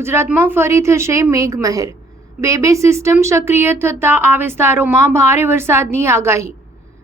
ગુજરાતમાં ફરી થશે મેઘમહેર। બે સિસ્ટમ સક્રિય થતા આ વિસ્તારોમાં ભારે વરસાદની આગાહી।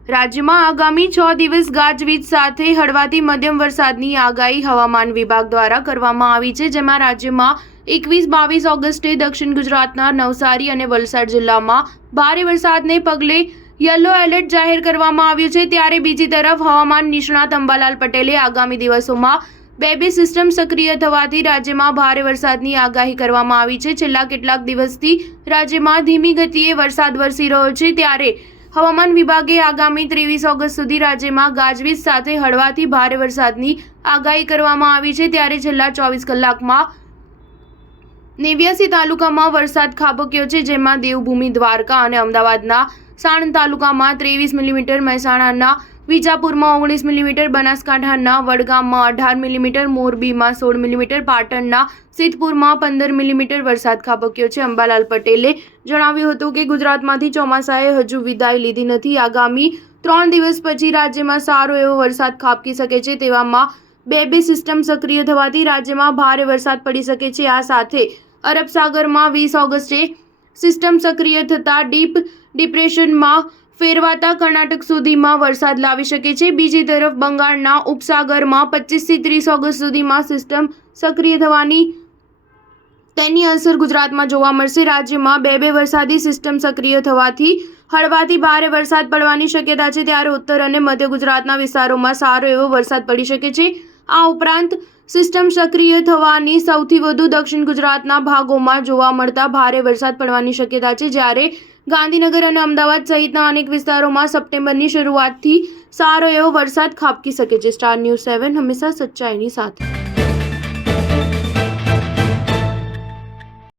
રાજ્યમાં આગામી 6 દિવસ ગાજવીજ સાથે હળવાથી મધ્યમ વરસાદની આગાહી હવામાન વિભાગ દ્વારા કરવામાં આવી છે, જેમાં રાજ્યમાં 21-22 ઓગસ્ટે દક્ષિણ ગુજરાતના નવસારી અને વલસાડ જિલ્લામાં ભારે વરસાદને પગલે યલો એલર્ટ જાહેર કરવામાં આવ્યું છે। ત્યારે બીજી તરફ હવામાન નિષ્ણાત અંબાલાલ પટેલે આગામી દિવસોમાં બે સિસ્ટમ સક્રિય થવાથી રાજ્યમાં ભારે વરસાદની આગાહી કરવામાં આવી છે। છેલ્લા કેટલાક દિવસથી રાજ્યમાં ધીમી ગતિએ વરસાદ વરસી રહ્યો છે, ત્યારે હવામાન વિભાગે આગામી 23 ઓગસ્ટ સુધી રાજ્યમાં ગાજવીજ સાથે હળવાથી ભારે વરસાદની આગાહી કરવામાં આવી છે। ત્યારે છેલ્લા 24 કલાકમાં 89 તાલુકામાં વરસાદ ખાબક્યો છે, જેમાં દેવભૂમિ દ્વારકા અને અમદાવાદના સાણંદ તાલુકામાં 23 મિલીમીટર, મહેસાણાના વિજાપુરમાં 19 મિલીમીટર, બનાસકાંઠાના વડગામમાં 18 મિલીમીટર, મોરબીમાં 16 મિલીમીટર, પાટણના સિદ્ધપુરમાં 15 મિલીમીટર વરસાદ ખાબક્યો છે। અંબાલાલ પટેલે જણાવ્યું હતું કે ગુજરાતમાંથી ચોમાસાએ હજુ વિદાય લીધી નથી। આગામી 3 દિવસ પછી રાજ્યમાં સારો એવો વરસાદ ખાબકી શકે છે। તેવામાં બે સિસ્ટમ સક્રિય થવાથી રાજ્યમાં ભારે વરસાદ પડી શકે છે। આ સાથે અરબ સાગરમાં 20 ઓગસ્ટે સિસ્ટમ સક્રિય થતા ડીપ ડિપ્રેશનમાં ફેરવાતા કર્ણાટક સુધીમાં વરસાદ લાવી શકે છે। બીજી તરફ બંગાળના ઉપસાગરમાં 25 થી 30 ઓગસ્ટ સુધીમાં સિસ્ટમ સક્રિય થવાની તેની અસર ગુજરાતમાં જોવા મળશે। રાજ્યમાં બે વરસાદી સિસ્ટમ સક્રિય થવાથી હળવાથી ભારે વરસાદ પડવાની શક્યતા છે, ત્યારે ઉત્તર અને મધ્ય ગુજરાતના વિસ્તારોમાં સારો એવો વરસાદ પડી શકે છે। આ ઉપરાંત સિસ્ટમ સક્રિય થવાની સૌથી વધુ દક્ષિણ ગુજરાતના ભાગોમાં જોવા મળતા ભારે વરસાદ પડવાની શક્યતા છે, જ્યારે ગાંધીનગર અને અમદાવાદ સહિતના અનેક વિસ્તારોમાં સપ્ટેમ્બરની શરૂઆતથી સારો એવો વરસાદ ખાબકી શકે છે। સ્ટાર ન્યૂઝ 7 હંમેશા સચ્ચાઈની સાથે।